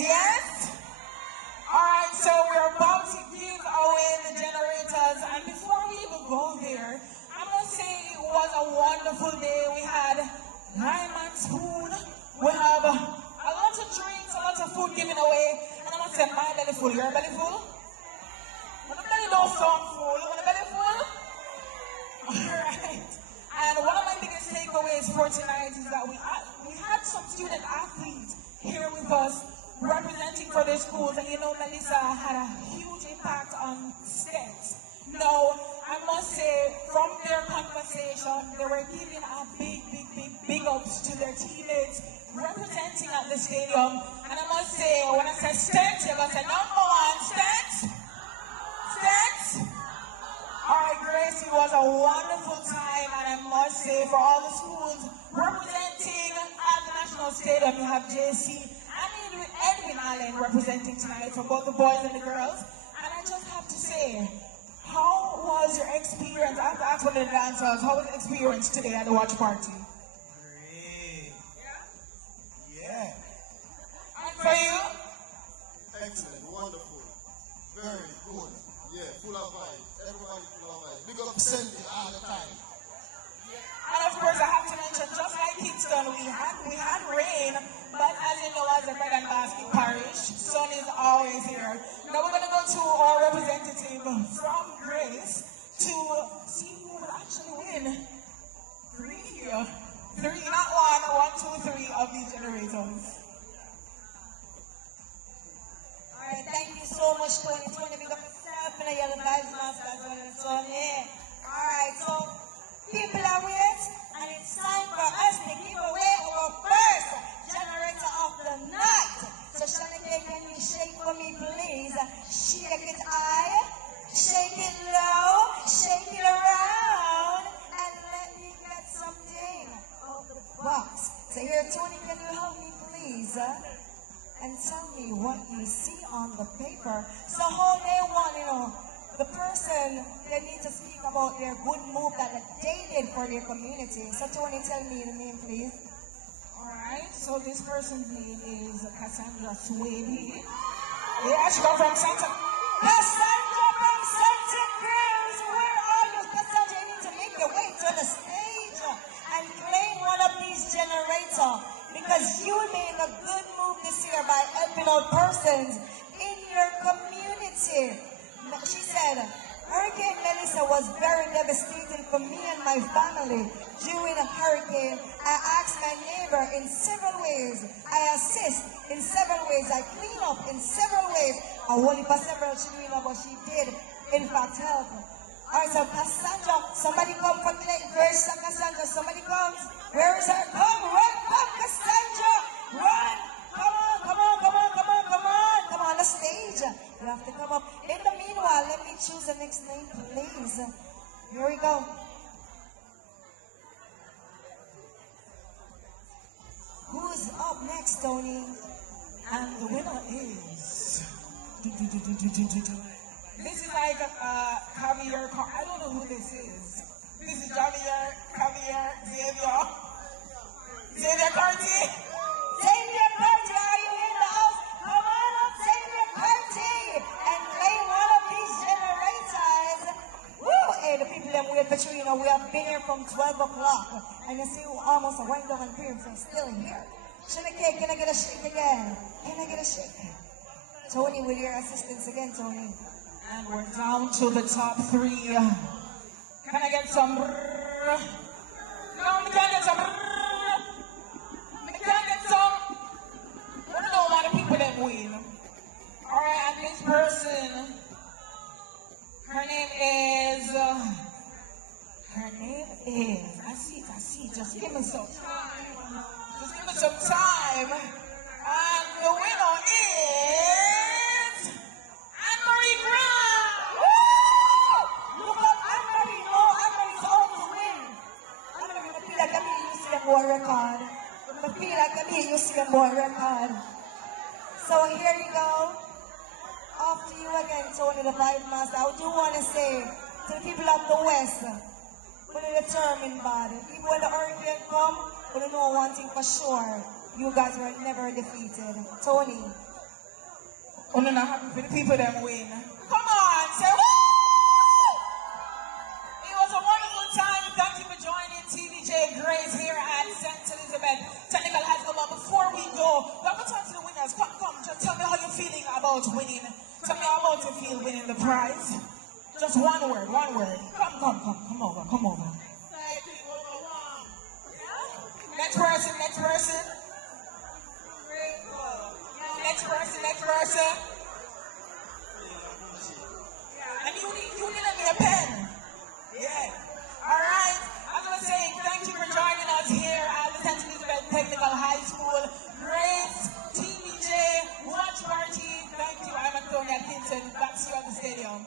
yes? Alright, so we're about to give away the generators, and before we even go there, I must say it was a wonderful day. We had lime and spoon, we have a lot of drinks, a lot of food given away, and I must say my belly full. Your belly full? When the belly don't sound full, when the belly full? Alright, and one of my biggest takeaways for tonight is that we had some student athletes here with us representing for their schools, and you know Melissa had a huge impact on STETHS. Now, I must say, from their conversation, they were giving a big ups to their teammates representing at the stadium. And I must say, when I say STETHS, you're going to say, number one, STETHS? STETHS? Alright, Grace, it was a wonderful time, and I must say, for all the schools representing at the National Stadium, you have JC and Edwin Allen representing tonight for both the boys and the girls. And I just have to say, how was your experience? I have to ask one of the dancers, how was the experience today at the watch party? Great. Yeah. And for you? Excellent, wonderful, very good. Yeah, full of vibes. Everybody full of vibes. Big up Cindy all the time. And of course, I have to mention, just like Kingston, we had rain, but as you know, as a bread and basket parish, sun is always here. Now we're going to go to our representative from Grace to see who will actually win three, not one, two, three of these generators. Alright, thank you so much, 2020. Big up yourself, and you're the vibes master as well as so here. Alright, so people are with, and it's time for us to give away our first generator of the night. So Shanika, can you shake for me, please? Shake it high, shake it low, shake it around, and let me get something out of the box. So here, Tony, can you help me, please? And tell me what you see on the paper. So how they want, the person, they need to speak about their good move that they did for their community. So Tony, tell me the name, please. Alright, so this person's name is Cassandra Swady. Yeah, she comes from Santa. Cassandra from Santa Cruz, where are you? Cassandra, you need to make your way to the stage and claim one of these generators, because you made a good move this year by helping out persons in your community. She said, Hurricane Melissa was very devastating for me and my family during a hurricane. I asked my neighbor in several ways. I assist in several ways. I clean up in several ways. I only for several she didn't know, but she did in fact help. Alright, so Cassandra, somebody come for Grace and Cassandra. Somebody comes. Where is her? Come, run, come, Cassandra, run! Come on the stage. You have to come up. In the meanwhile, let me choose the next name, please. Here we go. Who's up next, Tony? And the winner is... This is like Javier, I don't know who this is. This is Javier, Xavier Carty. Xavier Carty, are you in the house? Come on up, Xavier Carty, and claim one of these generators. Woo! Hey, the people that we we have been here from 12 o'clock, and you see we almost went down and period, so still here. Shinake, can I get a shake again? Can I get a shake? Tony, with your assistance again, Tony. And we're down to the top three. Can I get some? No, we can't get some. We can't get some. I don't know a lot of people that win. Alright, and this person, her name is, I see, just give me some time. Just give me some time. And the winner is Anne-Marie Brown. Woo! Look up, Anne-Marie. Oh, Anne-Marie's home to win. Anne-Marie, I feel like I'm using them boy record. I feel like I'm using them boy record. So here you go. Off to you again, Tony, the Vibe Master. I do want to say to the people of the West, we're determined body. Even when the hurricane come, we don't know one thing for sure. You guys were never defeated. Tony, Oh, no, not happy for the people that win. Come on, say woo! It was a wonderful time. Thank you for joining TVJ Grace here at St. Elizabeth Technical High School. But before we go, let me talk to the winners. Come, just tell me how you're feeling about winning. Tell me how about you feel winning the prize. Just one word, one word. Come over. Next person. Next person. And you need a pen. Yeah. All right. I'm going to say thank you for joining us here at the St. Elizabeth Technical High School. Grace, TVJ, Watch Party. Thank you. I'm Antonia Kinson. Back to you at the stadium.